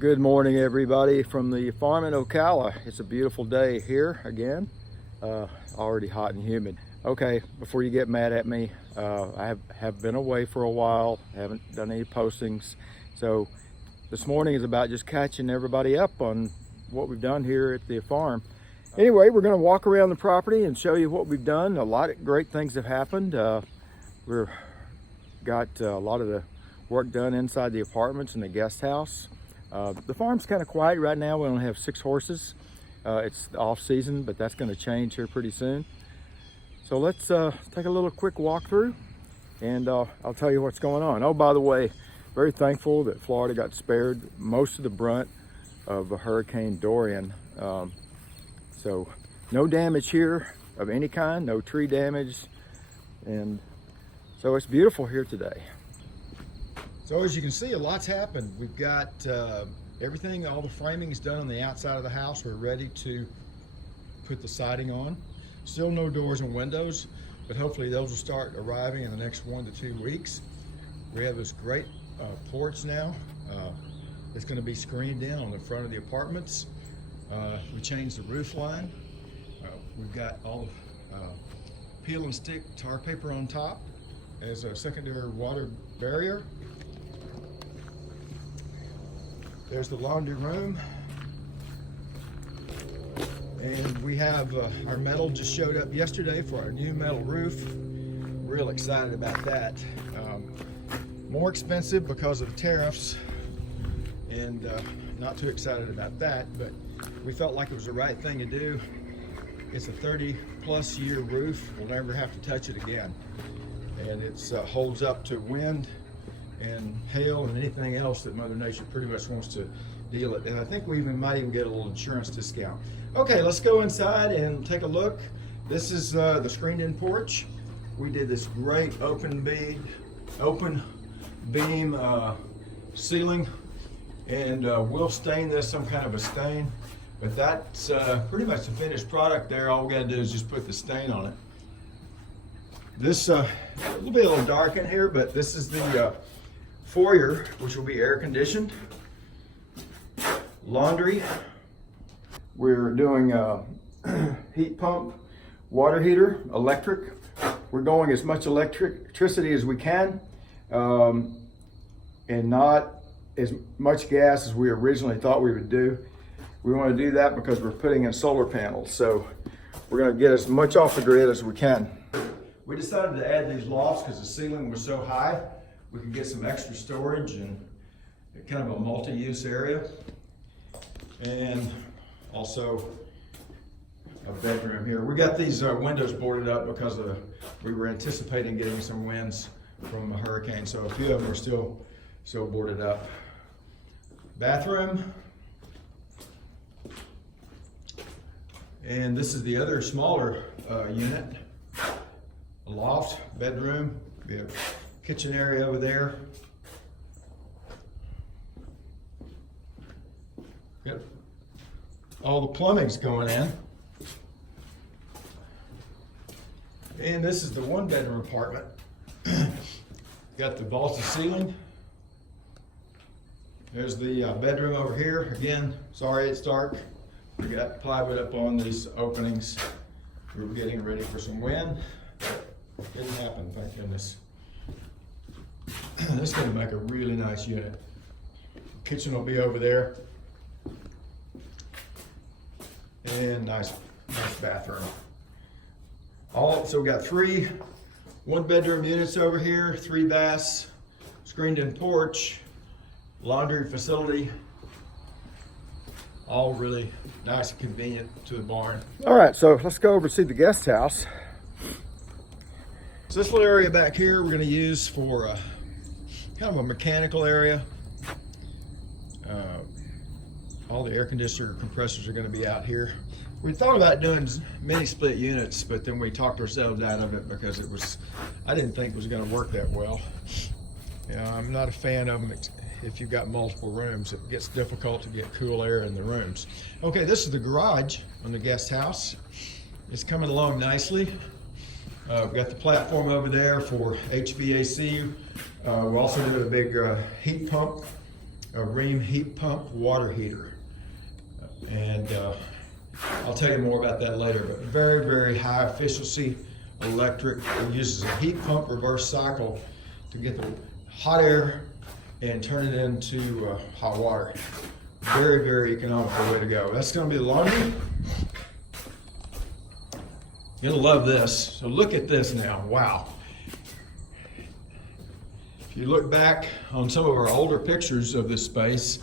Good morning, everybody, from the farm in Ocala. It's a beautiful day here again. Already hot and humid. Okay, before you get mad at me, I have been away for a while. Haven't done any postings. So this morning is about just catching everybody up on what we've done here at the farm. Anyway, we're going to walk around the property and show you what we've done. A lot of great things have happened. We've got a lot of the work done inside the apartments and the guest house. The farm's kind of quiet right now. We only have 6 horses. It's off season, but that's going to change here pretty soon. So let's take a little quick walk through and I'll tell you what's going on. Oh, by the way, very thankful that Florida got spared most of the brunt of Hurricane Dorian. So no damage here of any kind, no tree damage. And so it's beautiful here today. So as you can see, a lot's happened. We've got everything, all the framing is done on the outside of the house. We're ready to put the siding on. Still no doors and windows, but hopefully those will start arriving in the next 1 to 2 weeks. We have this great porch now. It's going to be screened in on the front of the apartments. We changed the roof line. We've got all peel and stick tar paper on top as a secondary water barrier. There's the laundry room. And we have our metal just showed up yesterday for our new metal roof. Real excited about that. More expensive because of tariffs, and not too excited about that, but we felt like it was the right thing to do. It's a 30+ year roof. We'll never have to touch it again. And it holds up to wind and hail and anything else that Mother Nature pretty much wants to deal it. And I think we might even get a little insurance discount. Okay, let's go inside and take a look. This is the screened-in porch. We did this great open beam ceiling, and we'll stain this some kind of a stain. But that's pretty much the finished product there. All we got to do is just put the stain on it. This will be a little dark in here, but this is the foyer, which will be air conditioned. Laundry. We're doing heat pump, water heater, electric. We're going as much electricity as we can, and not as much gas as we originally thought we would do. We want to do that because we're putting in solar panels. So we're going to get as much off the grid as we can. We decided to add these lofts because the ceiling was so high. We could get some extra storage and kind of a multi-use area. And also a bedroom here. We got these windows boarded up because we were anticipating getting some winds from a hurricane. So a few of them are still boarded up. Bathroom. And this is the other smaller unit. A loft, bedroom, we have kitchen area over there. Yep. All the plumbing's going in. And this is the 1-bedroom apartment. Got the vaulted ceiling. There's the bedroom over here. Again, sorry it's dark. We got plywood up on these openings. We were getting ready for some wind. Didn't happen, thank goodness. This is going to make a really nice unit. Kitchen will be over there. And nice bathroom. So we got 3 1-bedroom units over here, 3 baths, screened-in porch, laundry facility. All really nice and convenient to the barn. All right, so let's go over and see the guest house. So this little area back here we're going to use for kind of a mechanical area. All the air conditioner compressors are going to be out here. We thought about doing mini split units, but then we talked ourselves out of it because I didn't think it was going to work that well. I'm not a fan of them if you've got multiple rooms. It gets difficult to get cool air in the rooms. Okay, this is the garage on the guest house. It's coming along nicely. We've got the platform over there for HVAC. We're also doing a big heat pump a Ream heat pump water heater. And I'll tell you more about that later, but very, very high efficiency electric. It uses a heat pump reverse cycle to get the hot air and turn it into hot water. Very, very economical way to go. That's gonna be the laundry. You're gonna love this. So look at this now, wow. If you look back on some of our older pictures of this space,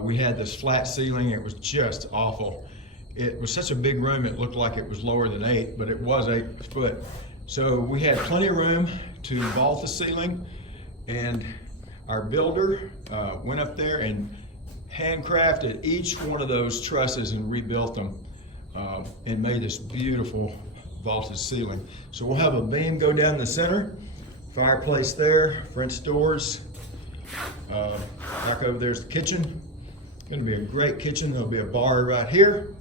we had this flat ceiling. It was just awful. It was such a big room, it looked like it was lower than 8, but it was 8 foot. So we had plenty of room to vault the ceiling, and our builder went up there and handcrafted each one of those trusses and rebuilt them and made this beautiful vaulted ceiling. So we'll have a beam go down the center, fireplace there, French doors. Back over there's the kitchen. Going to be a great kitchen. There'll be a bar right here.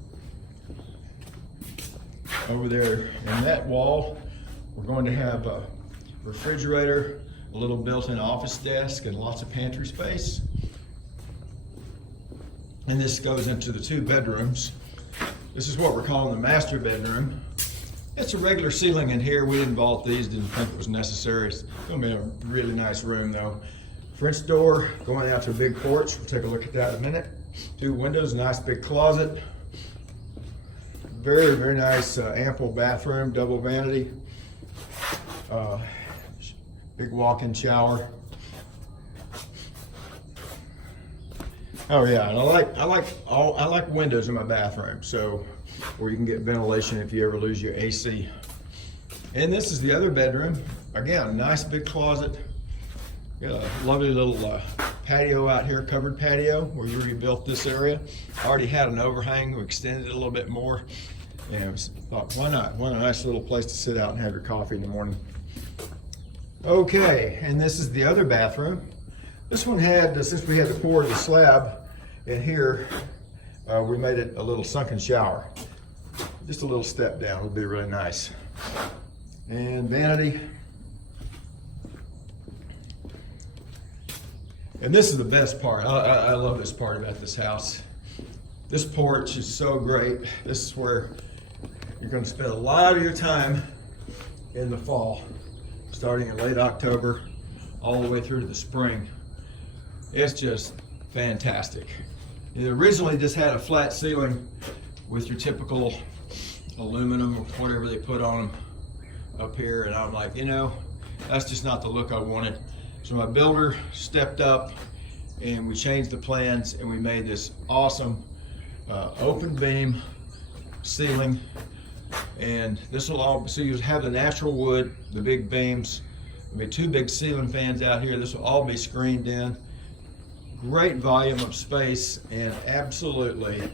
Over there in that wall, we're going to have a refrigerator, a little built-in office desk, and lots of pantry space. And this goes into the 2 bedrooms. This is what we're calling the master bedroom. It's a regular ceiling in here. We didn't vault these, didn't think it was necessary. It's going to be a really nice room though. French door going out to a big porch. We'll take a look at that in a minute. 2 windows, nice big closet. Very, very nice ample bathroom, double vanity. Big walk-in shower. Oh yeah, and I like windows in my bathroom, so where you can get ventilation if you ever lose your AC. And this is the other bedroom. Again, nice big closet. Got a lovely little patio out here, covered patio. We rebuilt this area. Already had an overhang. We extended it a little bit more. And thought, why not? What a nice little place to sit out and have your coffee in the morning. Okay, and this is the other bathroom. This one had, since we had to pour the slab in here, we made it a little sunken shower. Just a little step down would be really nice. And vanity. And this is the best part. I love this part about this house. This porch is so great. This is where you're going to spend a lot of your time in the fall, starting in late October, all the way through to the spring. It's just fantastic. It originally just had a flat ceiling with your typical aluminum or whatever they put on them up here, and I'm like, you know, that's just not the look I wanted. So my builder stepped up and we changed the plans and we made this awesome open beam ceiling. And this will all, so you have the natural wood, the big beams. There'll be 2 big ceiling fans out here. This will all be screened in. Great volume of space, and absolutely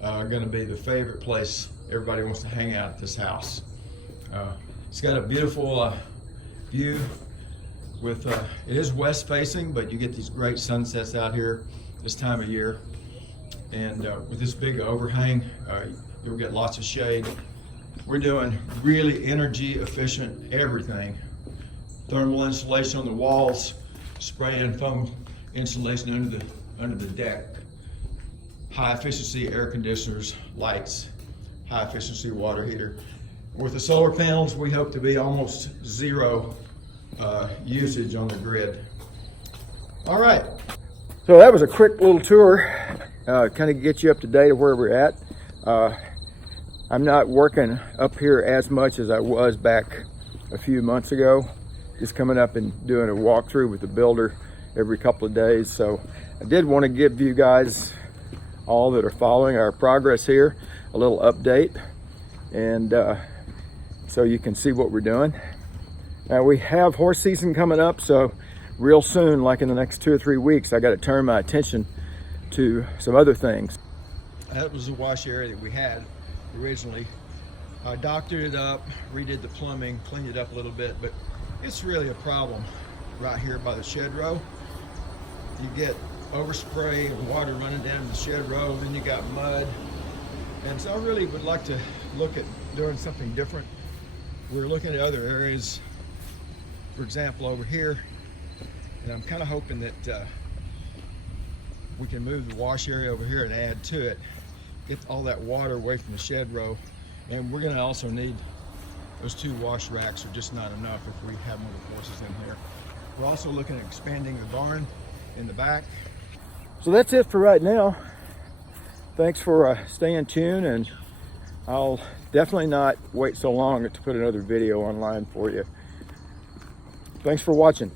going to be the favorite place everybody wants to hang out at this house. It's got a beautiful view with, it is west facing, but you get these great sunsets out here this time of year. And with this big overhang, you'll get lots of shade. We're doing really energy efficient everything. Thermal insulation on the walls, spray and foam insulation under the deck. High efficiency air conditioners, lights, high efficiency water heater. With the solar panels, we hope to be almost zero usage on the grid. All right. So that was a quick little tour, kind of get you up to date of where we're at. I'm not working up here as much as I was back a few months ago, just coming up and doing a walkthrough with the builder every couple of days. So I did want to give you guys, all that are following our progress here, a little update, and so you can see what we're doing. Now we have horse season coming up, so real soon, like in the next 2 or 3 weeks, I got to turn my attention to some other things. That was the wash area that we had originally. I doctored it up, redid the plumbing, cleaned it up a little bit, but it's really a problem right here by the shed row. You get overspray and water running down the shed row, then you got mud. And so I really would like to look at doing something different. We're looking at other areas, for example, over here, and I'm kind of hoping that we can move the wash area over here and add to it, get all that water away from the shed row. And we're going to also need those 2 wash racks are just not enough if we have more horses in here. We're also looking at expanding the barn in the back. So that's it for right now. Thanks for staying tuned, and I'll definitely not wait so long to put another video online for you. Thanks for watching.